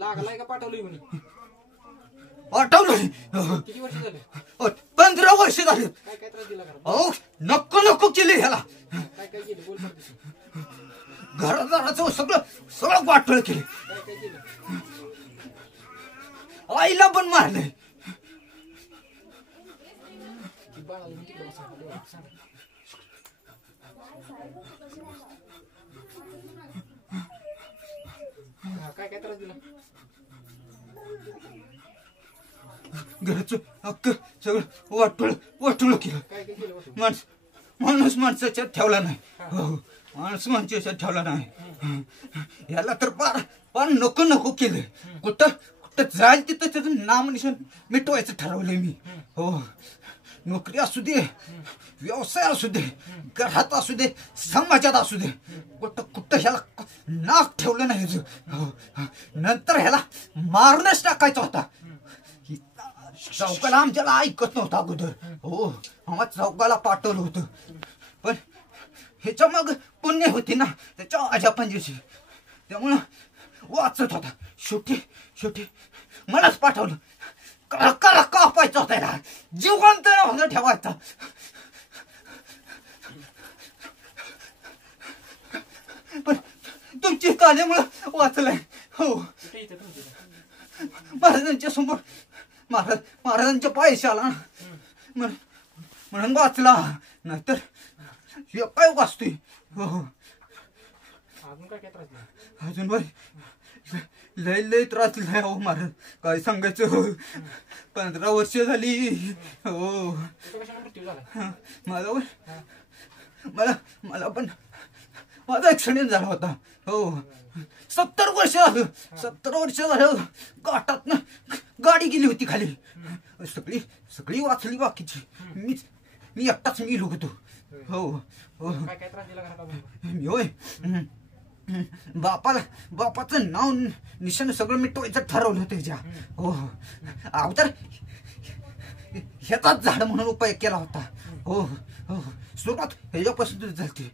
लागलाय का पाठवलंय म्हणे? पाठवलंय. किती वर्ष झाले? 15 वर्ष झाले. काय काय त्रास दिला घरात? अहो नको नको केली ह्याला. काय काय केलं बोल बरं. घरादाराचं सगळं वाटोळ केले. काय काय केलं? आईला पण मारले. की बाळाला मी तिकडे बसवलं. सांग. काय काय त्रास दिला? घराचं अक्क सगळं वाटोळ केलं. काय काय केलं बरं? माणूस माणसाच्यात ठेवला नाही. हो माणूस माणसाच्यात ठेवला नाही. याला तर पार नको नको केलं. कुठं जाईल तिथं त्याचं नाम निशाण मिटवायचं ठरवलंय मी. हो नोकरी असू दे, व्यवसाय असू दे, घरात असू दे, समाजात असू दे, कुठं ह्याला नाक ठेवलं नाही. नंतर ह्याला मारूनच टाकायचा होता. चौकाला आमच्याला ऐकत नव्हता अगोदर. हो आम्हा चौकाला पाठवलं होतं. पण ह्याच्या मग पुण्य होती ना त्याच्या आजा पंजेशी, त्यामुळं वाचत होता. शेवटी मलाच पाठवलं. करा कापायचा होता याला, जिवंत नव्हतं ठेवायचा. पण तुमची ताल्यामुळं वाचलंय. हो महाराजांच्या समोर महाराजांच्या पायशी आला म्हणून वाचला, नाहीतर काय वाचतोय. हो अजून काय काय त्रास दिला? अजून बाई लय त्रास दिलाय. हो महाराज काय सांगायचं. 15 वर्ष झाली. हो मला पण माझा ऍक्सिडेंट झाला होता. हो 70 वर्ष झालं. 70 वर्ष झालं घाटातनं गाडी गेली होती खाली. सगळी वाचली बाकीची. मी एकटाच मेलो होतो. हो काय काय त्रास दिला घरात? मी होय बापाचं नाव निशाण सगळं मिटवायचं ठरवलं होतं त्याच्या. हो अगोदर ह्याचाच झाड म्हणून उपाय केला होता. हो हो सुरुवात ह्याच्यापासून झाली.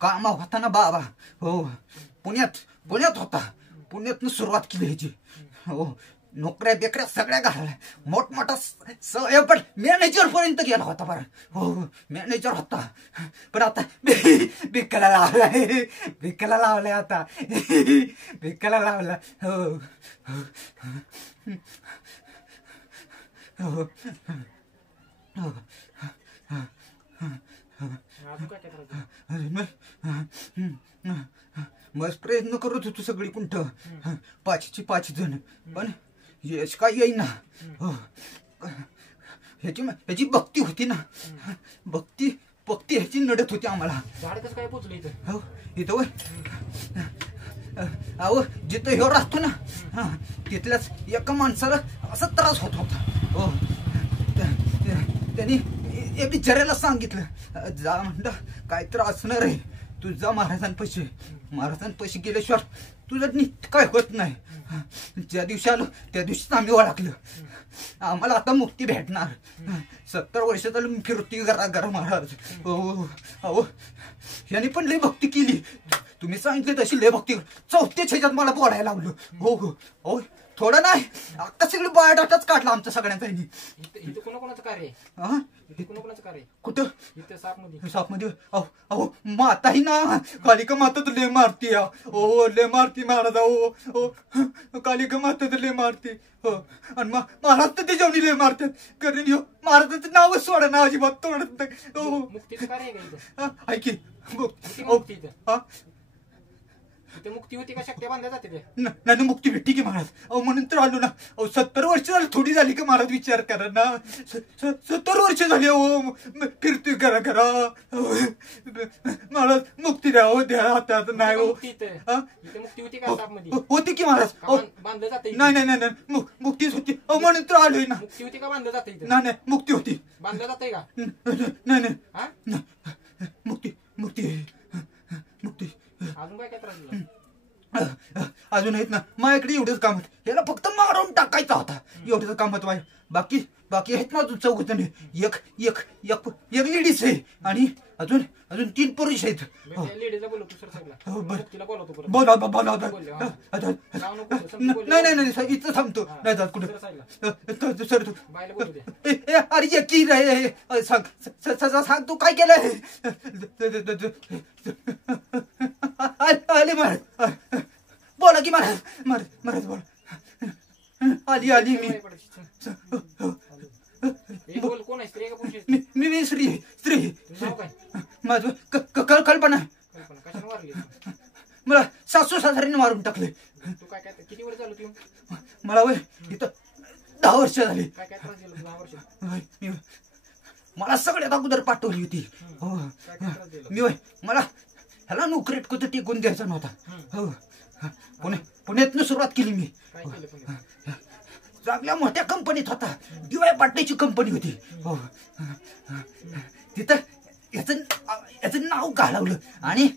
कामा होता ना बाबा. हो पुण्यात होता. पुण्यातनं सुरुवात केली ह्याची. हो नोकऱ्या बेकऱ्या सगळ्या घालल्या. मोठमोठा पण मॅनेजर पर्यंत गेला होता बरं. हो मॅनेजर होता. पण आता भिकाला लावलाय आता. भिकाला लावला. हो हो अजून काय काय त्रास दिला? मस्त प्रयत्न करत होतो सगळी कुंठ 5 जण, पण यश काय येईना. हो ह्याची भक्ती होती ना. भक्ती ह्याची नडत होती आम्हाला. झाड कसं काय पोचलं इथं? हो इथं अहो जिथं ह्यो राहतो ना तिथल्याच एका माणसाला असा त्रास होत होता. हो त्यांनी बिचाऱ्याला सांगितलं जा म्हणलं काय त्रास असणार आहे तू जा महाराजांपाशी गेल्याशिवाय तुझं नीट काय होत नाही. ज्या दिवशी आलो त्या दिवशीच आम्ही ओळखलं आम्हाला आता मुक्ती भेटणार. 70 वर्ष झालं मी फिरती घरा महाराज. हो अहो यांनी पण लय भक्ती केली. तुम्ही सांगितले तशी लय भक्ती. 4थ्याच ह्याच्यात मला बोलायला लागलो. हो थोडं नाही आता सगळं बायोडाटाच काढला आमच्या सगळ्यांचा. इथं कोणाकोणाचं कार्य आहे? इथे कोणाकोणाचं कार्य आहे? कुठं? इथं सापमध्ये. सापमध्ये अहो माता ही ना कालिका माता तर लय मारती. हो लय मारती महाराज. हो कालिका माता तर लय मारती. हो आणि महाराज तर ते जेवणी लय मारतात. कारण महाराजांचं नावच सोडा ना अजिबात तोडत नाही. हो मुक्तीचं कार्य आहे का इथं? ऐकी मुक्ती इथं मुक्ती होती का शक्ती बांधल्या जाते? नाही मुक्ती भेटली की महाराज. अहो म्हणून तर आलो ना. 70 वर्ष झाली थोडी झाली का महाराज विचार करा ना. 70 वर्ष झाली. हो फिरतोय घरा महाराज मुक्ती द्या. हो द्या आता नाही. हो मुक्ती होती का सापमध्ये? होती की महाराज. बांधलं जाते? नाही मुक्तीच होती. अहो म्हणून तर आलोय ना. मुक्ती होती का बांधलं जाते? नाही मुक्ती होती. बांधलं जाते का? नाही मुक्ती अजून काय त्रास दिला? अजून आहेत ना माझ्याकडे एवढंच काम आहे याला फक्त मारून टाकायचा होता एवढंच काम होतं बाकी बाकी आहेत ना अजून 4 जण एक एक एक एक लेडीज आहे आणि अजून 3 पुरुष आहेत लेडीजला बोलवतो सर सगळं तिला बोलवतो परत बोला नाही इथं थांबतो नाही जात कुठे सर तू बायला बोलवते अरे ये की रे सांग तू काय केलंय आले महाराज बोला की महाराज बोला आली मी बोल कोण आहे स्त्री का पुरुष मी स्त्री नाव काय माझं कल्पना कशाने मारली मला सासू सासऱ्याने मारून टाकले तू काय किती वर्ष झालं तू मला वय इथं 10 वर्ष झाली काय त्रास दिला 10 वर्ष मला सगळ्यात अगोदर पाठवली होती हो मी वय मला ह्याला नोकरीत कुठं टिकून द्यायचा नव्हता हो पुण्यातनं सुरुवात केली मी चांगल्या मोठ्या कंपनीत होता DY पाटण्याची कंपनी होती हो तिथं याचं नाव घालवलं आणि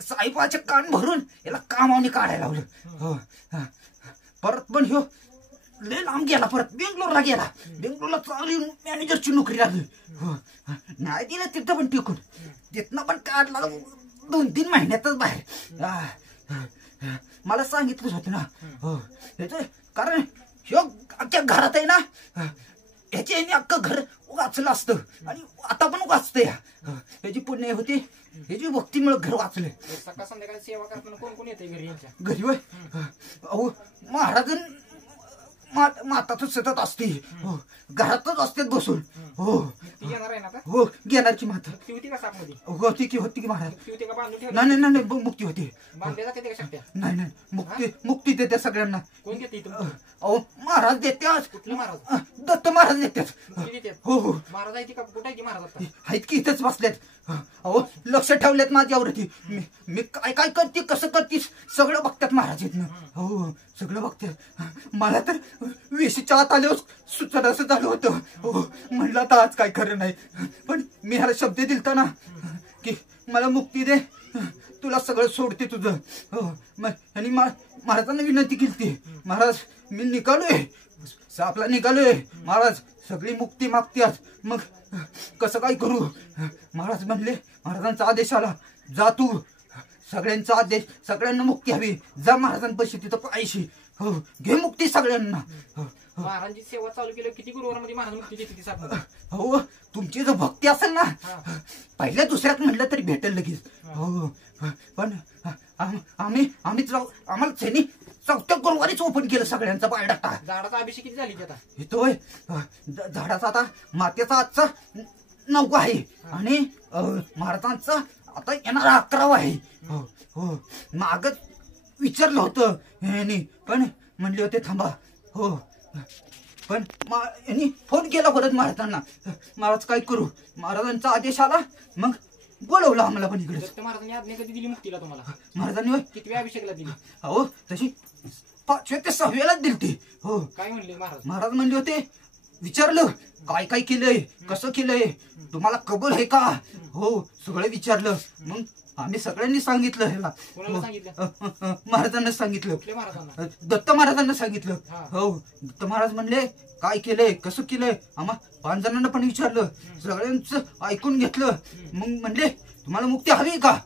साहेबाचे कान भरून याला कामावणी काढायला लावलं हो परत पण ह्यो लय लांब गेला परत बेंगलोरला गेला बेंगलोरला चांगली मॅनेजरची नोकरी लागली हो नाही दिलं तिथं पण टिकून तिथनं पण काढला 2-3 महिन्यातच बाहेर मला सांगितलंच होतं ना हो कारण ह्यो अख्ख्या घरात आहे ना ह्याची अख्खं घर वाचलं असतं आणि आता पण वाचतंय ह्याची पुण्य होती ह्याची भक्तीमुळे घर वाचले सकाळ संध्याकाळ सेवा करताना कोण कोण येते घरी यांच्या घरी होय अहो महाराज माता तर सतत असते हो घरातच असतात बसून हो घेणार आहे ना हो घेणारची माता होती का सापमध्ये होती की महाराज होती का बांधून ठेवली नाही मुक्ती होती बांधले जाते का शक्य नाही मुक्ती देते सगळ्यांना कोण देते अहो महाराज देतात कुठले महाराज दत्त महाराज देतात हो महाराज आहे का कुठे आहे की महाराज आहेत की इथेच बसल्यात अहो लक्ष ठेवल्यात माझ्यावरती मी काय करते कसं करतीस सगळं बघतात महाराज इथनं हो सगळं बघतात मला तर वेशीच्या आत आल्यावर सुचत असं झालं होतं हो म्हणलं आता आज काय खरं नाही पण मी ह्याला शब्द दिलता ना की मला मुक्ती दे तुला सगळं सोडते तुझं हो आणि महाराजांना विनंती केली महाराज मी निघालोय सापला निघालोय महाराज सगळी मुक्ती मागतात मग कसं काय करू महाराज म्हणले महाराजांचा आदेश आला जा तू सगळ्यांचा आदेश सगळ्यांना मुक्ती हवी जा महाराजांपाशी तिथं पाहिजे हो घे मुक्ती सगळ्यांना महाराजांची सेवा चालू केली किती गुरुवारमध्ये महाराज मुक्ती देते साप हो तुमची जर भक्ती असेल ना पहिल्या दुसऱ्यात म्हटलं तरी भेटेल लगेच हो पण आम्हीच राहू आम्हाला त्यांनी 4थ्या गुरुवारीच ओपन केलं सगळ्यांचा बायोडाटा झाडाचा अभिषेक किती झाली आता येतोय झाडाचा आता मातेचा आजचा 9 आहे आणि महाराजांचा आता येणारा 11वा आहे हो हो मागच विचारलं होतं यांनी पण म्हणले होते थांबा हो पण यांनी फोन केला परत महाराजांना महाराज काय करू महाराजांचा आदेश आला मग बोलवलं आम्हाला पण इकडे दत्त महाराजांनी आज्ञा कधी दिली मुक्तीला तुम्हाला महाराजांनी कितव्या अभिषेकला दिली हो तशी 5व्या ते 6व्यालाच दिलती हो काय म्हणले महाराज म्हणले होते विचारलं काय केलंय कसं केलंय तुम्हाला कबूल आहे का हो सगळं विचारलं मग आम्ही सगळ्यांनी सांगितलं ह्याला महाराजांना सांगितलं दत्त महाराजांना सांगितलं हो दत्त महाराज म्हणले काय केलंय कसं केलंय आम्हा 5 जणांना पण विचारलं सगळ्यांचं ऐकून घेतलं मग म्हणले तुम्हाला मुक्ती हवी का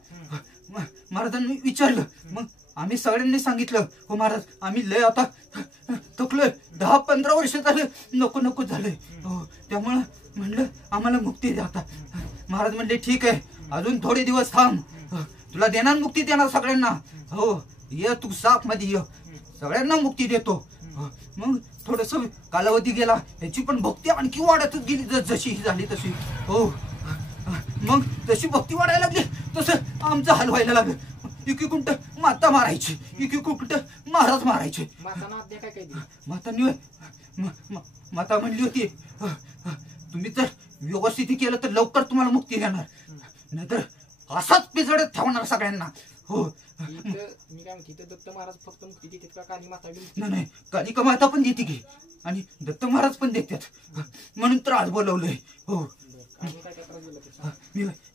महाराजांनी विचारलं मग आम्ही सगळ्यांनी सांगितलं हो महाराज आम्ही लय आता थकलोय 10-15 वर्ष झाले नको झाले हो त्यामुळं म्हणलं आम्हाला मुक्ती द्या आता महाराज म्हणले ठीक आहे अजून थोडे दिवस थांब तुला देणार मुक्ती देणार सगळ्यांना हो ये तू साप मध्ये ये सगळ्यांना मुक्ती देतो मग थोडस कालावधी गेला याची पण भक्ती आणखी वाढतच गेली जशी झाली तशी हो मग जशी भक्ती वाढायला लागली तसं आमचं हाल व्हायला लागलं एकीकुंट माता मारायची एकीकुंट महाराज मारायचे माता म्हणली होती तुम्ही जर व्यवस्थित केलं तर लवकर तुम्हाला मुक्ती देणार नाहीतर असाच पिजडत ठेवणार सगळ्यांना हो मी काय म्हणते दत्त महाराज फक्त मुक्ती देतात का काली माता बी? नाही कालिका माता पण देते की आणि दत्त महाराज पण देतात म्हणून तर आज बोलवलंय. हो काय त्रास दिला त्याचा?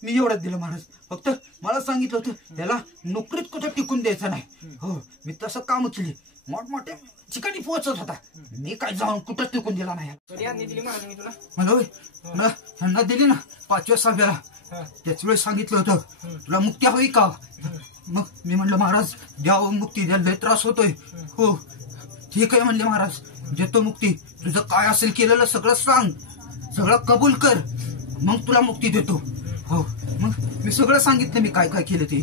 मी एवढंच दिलं महाराज. फक्त मला सांगितलं होतं त्याला नोकरीत कुठं टिकून द्यायचं नाही. हो मी तसं काम केली मोठमोठ्या ठिकाणी पोहोचत होता. मी काय जाऊन कुठं टिकून दिला नाही. कधी आज्ञा दिली महाराजांनी तुला? मला ह्यांना दिली ना 5व्या 6व्याला. त्याच वेळेस सांगितलं होतं तुला मुक्ती हवी का? मग मी म्हणलं महाराज द्यावं मुक्ती, द्यायला लय त्रास होतोय. हो ठीक आहे म्हणले महाराज देतो मुक्ती. तुझं काय असेल केलेलं सगळं सांग, सगळं कबूल कर, मग तुला मुक्ती देतो. हो मग मी सगळं सांगितलं मी काय काय केलं ते.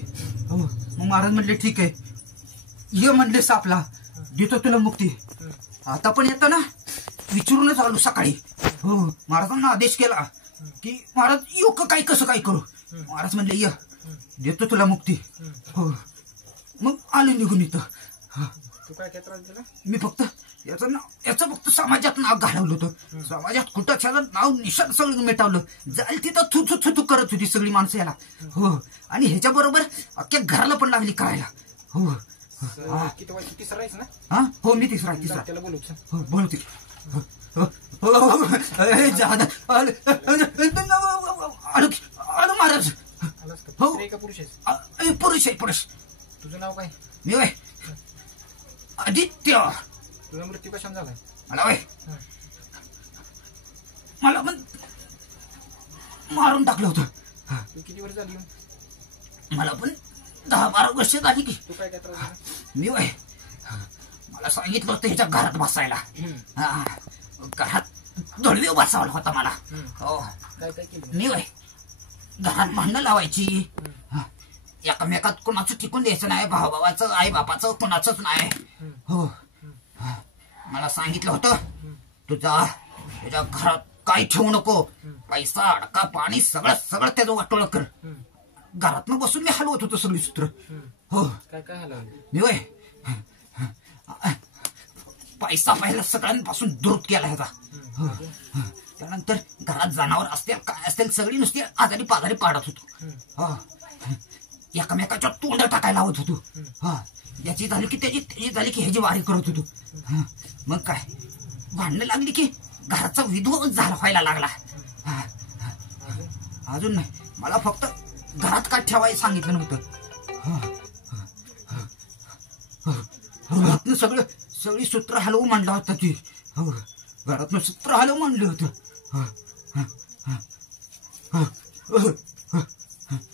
हो मग महाराज म्हणले ठीक आहे ये म्हणले सापला देतो तुला मुक्ती. आता पण येतं ना विचारूनच आलो सकाळी. हो महाराजांना आदेश केला की महाराज येऊ का काय कसं काय करू. महाराज म्हणले ये देतो तुला मुक्ती. हो मग आलो निघून इथं. तू काय त्रास दिला? मी फक्त याचं फक्त समाजात नाव घालवलं होतं. समाजात कुठं नाव निशाण सगळं मिटावलं. जाईल तिथं थू थू थू थू करत होती सगळी माणसं याला. हो आणि ह्याच्या बरोबर अख्ख्या घराला पण लागली करायला. हो तिसरा आहेस ना? हा हो मी तिसरा त्याला बोलवतो. हो बोलवते. आलो महाराज. हो पुरुष आहेस? पुरुष आहे पुरुष. तुझं नाव काय? मी वय आदित्य. तुझा मृत्यू कशाने झालाय? मला वय मला पण मारून टाकलं होतं. तू किती वर्ष झाली? मला पण 10-12 वर्ष झाली की. तू काय त्रास झाला? मी वय मला सांगितलं होतं ह्याच्या घरात बसायला. घरात दळवी बसावला होता मला. हो काय काय केलं? मी वय घरात भांडणं लावायची. एकमेकात कोणाचं टिकून द्यायचं नाही. भावाचं आई बापाचं कोणाचंच नाही. हो मला सांगितलं होतं तुझ्या घरात काही ठेवू नको. पैसा अडका पाणी सगळं त्याचं वाटोळं कर. घरातनं बसून मी हलवत होतो सगळी सूत्र. हो काय काय हलवलं? मी वय पैसा पहिला सगळ्यांपासून दूर केला ह्याचा. त्यानंतर घरात जनावर असतील काय असतील सगळी नुसती आजारी पाजारी पाडत होतो. एकमेकाच्या तोंड टाकायला लावत होतो. याची झाली की त्याची झाली की ह्याची वारी करत होतो. मग काय भांडणं लागली की घराचा विध्वंस झाला व्हायला लागला. अजून नाही मला फक्त घरात काय ठेवायला सांगितलं नव्हतं. घरातनं सगळी सूत्र हलवू म्हणलं होतं ती. घरातनं सूत्र हलवू म्हणलं होतं.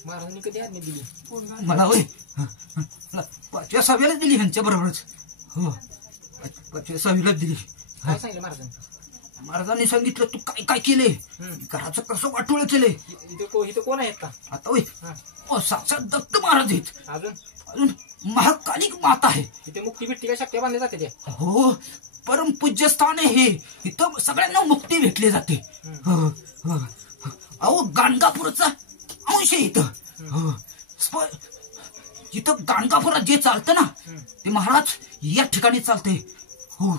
महाराजांनी कधी आज्ञा दिली? मला होय 5व्या 6व्याला दिली ह्यांच्या बरोबरच. हो 5व्या 6व्याला दिली. काय सांगितलं महाराजांनी? महाराजांनी सांगितलं तू काय काय केले, घराचं कसं वाटोळ केले. इथं कोण आहेत का? आता होय साक्षात दत्त महाराज आहेत. अजून महाकालिक माता आहे. इथे मुक्ती भेटती काय शक्य बांधले जाते? हो परम पूज्य स्थान आहे हे. इथं सगळ्यांना मुक्ती भेटली जाते. अहो गाणगापूरचा अंश आहे इथं. जिथं गाणगापुरात जे चालतं ना ते महाराज या ठिकाणी चालते. हो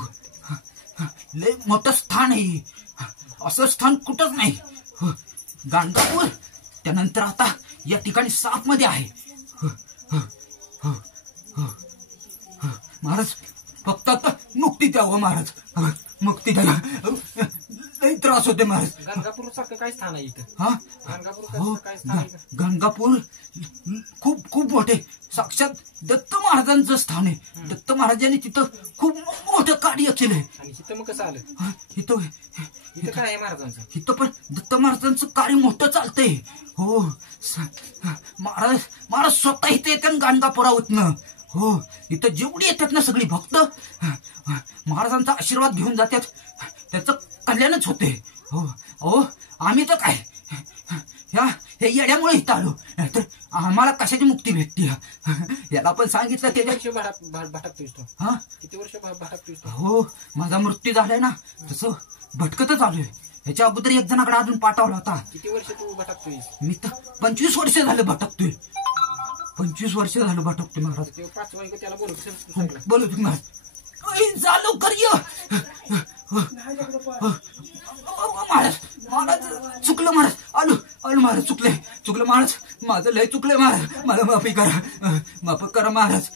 लय मोठं स्थान आहे. असं स्थान कुठंच नाही. गाणगापूर त्यानंतर आता या ठिकाणी साप मध्ये आहे. महाराज फक्त आता मुक्ती द्यावं महाराज. मुक्ती द्या. लई त्रास होते महाराज. गाणगापूर सारखं काय स्थान आहे इथं? हा गाणगापूर खूप खूप मोठे साक्षात दत्त महाराजांचं स्थान आहे. दत्त महाराजांनी तिथं खूप मोठं कार्य केलंय. आणि इथं मग कसं आलं? इथं काय आहे महाराजांचं? इथं पण दत्त महाराजांचं कार्य मोठं चालतंय. हो महाराज स्वतः इथे येतात गाणगापुरावतनं. हो इथं जेवढी येतात ना सगळी भक्त महाराजांचा आशीर्वाद घेऊन जातात. त्याचं कल्याणच होते. हो आम्ही तर काय हे येड्यामुळे इथं आलो, तर आम्हाला कशाची मुक्ती भेटते. याला पण सांगितलं ते भटकतोय तो. हा किती वर्ष भटकतोय? हो माझा मृत्यू झालाय ना तसं भटकतच आलोय. ह्याच्या अगोदर एक जणाकडे अजून पाठवला होता. किती वर्ष तू भटकतोय? मी तर 25 वर्ष झालं भटकतोय. 25 वर्ष झालं भटकतोय महाराज. त्याला बोलू महाराज झालो कर महाराज. महाराज चुकलं महाराज. आलो आलो महाराज, चुकलं महाराज, माझं लय चुकलंय महाराज, मला माफी करा, माफ करा महाराज,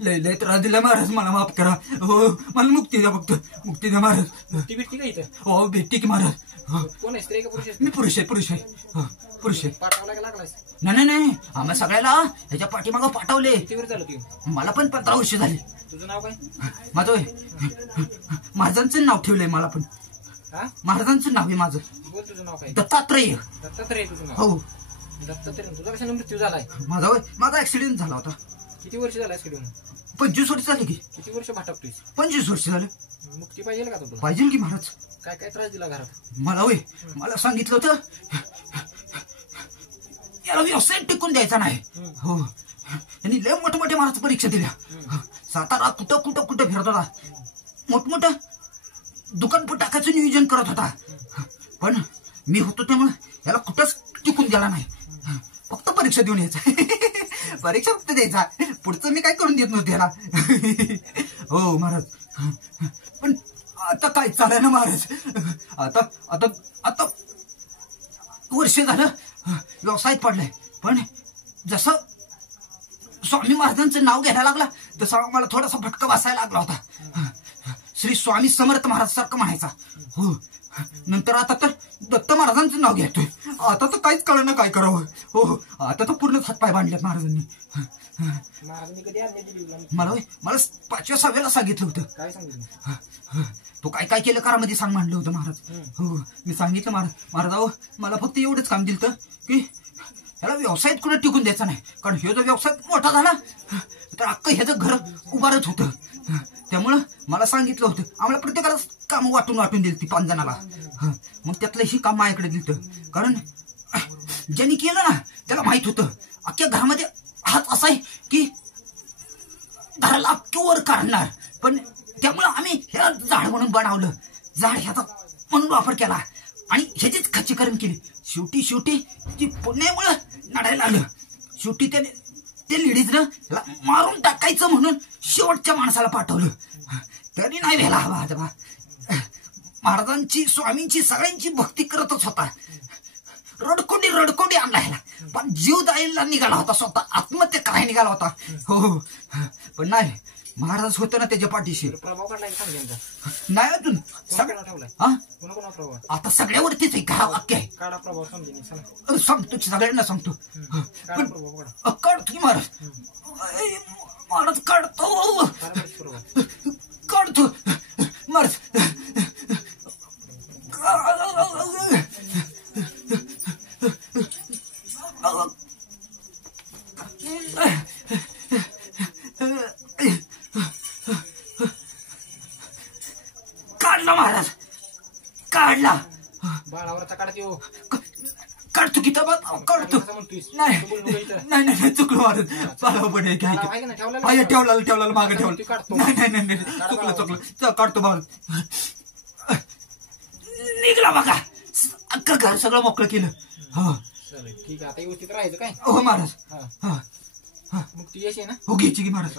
लय त्रास दिला महाराज, मला माफ करा. हो मला मुक्ती द्या, फक्त मुक्ती द्या महाराज. ती भेटती का इथं? हो भेटते की महाराज. कोण आहे, स्त्री का पुरुष आहे? मी पुरुष आहे. पाठवला का लागलायस? नाही आम्हा सगळ्याला ह्याच्या पाठीमागं पाठवले. किती वेळ झालं तू? मला पण 15 वर्ष झाली. तुझं नाव काय? माझं महाराजांचं नाव ठेवलंय मला पण. हा, महाराजांचं नाव आहे माझं. बोल तुझं नाव काय? दत्तात्रय. दत्तात्रय तुझं नाव? हो. दत्तात्रय. तुझा कशाने मृत्यू झालाय? माझा ऍक्सिडेंट झाला होता. किती वर्ष झालाय ऍक्सिडेंट? 25 वर्ष झाले की. किती वर्ष भटकतोय? 25 वर्ष झाले. मुक्ती पाहिजे का तुला? पाहिजे की महाराज. काय काय त्रास दिला घरात? मला सांगितलं होतं याला व्यवसाय टिकून द्यायचा नाही. हो, यांनी लय मोठमोठ्या महाराज परीक्षा दिल्या. सातारा कुठं फिरत होता, मोठमोठं दुकान पण टाकायचं नियोजन करत होता. पण मी होतो त्यामुळे याला कुठंच टिकून द्यायला नाही. फक्त परीक्षा देऊन यायचा. परीक्षा फक्त द्यायचा, पुढचं मी काय करून देत नव्हते याला. हो महाराज. पण आता काय चालाय ना महाराज. आता वर्ष झालं व्यवसायात पडलाय. पण जसं स्वामी महाराजांचं नाव घ्यायला लागला तसा मला थोडासा फटका बसायला लागला होता. श्री स्वामी समर्थ महाराज सारखं म्हणायचा. हो, नंतर आता तर दत्त महाराजांचं नाव घेतोय. आता तर काहीच कळलं ना काय करावं. हो, आता तर पूर्ण हातपाय बांधलेत महाराजांनी. मला 5व्या 6व्याला सांगितलं होतं. काय सांगितलं? तो काय केलं करामध्ये सांग म्हणलं होतं महाराज. हो, मी सांगितलं महाराज मला फक्त एवढंच काम दिलं की याला व्यवसायात कुठे टिकून द्यायचा नाही. कारण हे जर व्यवसाय मोठा झाला तर अख्खं ह्याचं घर उभारत होतं. त्यामुळं मला सांगितलं होतं, आम्हाला प्रत्येकाला काम वाटून दिली ती 5 जणाला. मग त्यातलं ही काम माझ्याकडे दिलं. कारण ज्यांनी केलं ना त्याला माहित होतं अख्ख्या घरामध्ये हात असा आहे की घराला अख्खीवर काढणार. पण त्यामुळं आम्ही ह्याला झाड म्हणून बनवलं, झाड ह्याचा म्हणून वापर केला आणि ह्याचीच खच्चीकरण केली. शेवटी ती पुण्यामुळं लढायला आलं. शेवटी त्या लेडीजनं त्याला मारून टाकायचं म्हणून शेवटच्या माणसाला पाठवलं. तरी नाही व्हायला हवा. आजोबा महाराजांची, स्वामींची, सगळ्यांची भक्ती करतच होता. रडकोंडी आणला ह्याला. पण जीव द्यायला निघाला होता, स्वतः आत्महत्या करायला निघाला होता. हो, पण नाही, महाराज होतं ना त्याच्या पाठीशी. प्रभाव काढलाय नाही अजून. प्रभाव आता सगळ्यावरतीच आहे. घरा वाक्य आहे. काढा प्रभाव, समजेल. सांगतो सगळ्यांना सांगतो. पण काढतो की महाराज. महाराज काढतो महाराज. काढला महाराज, काढला. बाळावरचा काढतो. काढतो की काढतो. नाही चुकलो महाराज. बाळावर पण ठेवला मागे ठेवलं. नाही चुकलं. काढतो महाराज. निघला बघा, अख्खं घर सगळं मोकळं केलं. हो ठीक आहे, आता व्यवस्थित राहायचं काय? हो महाराज. मग ती यश आहे ना? हो घ्यायची की महाराज.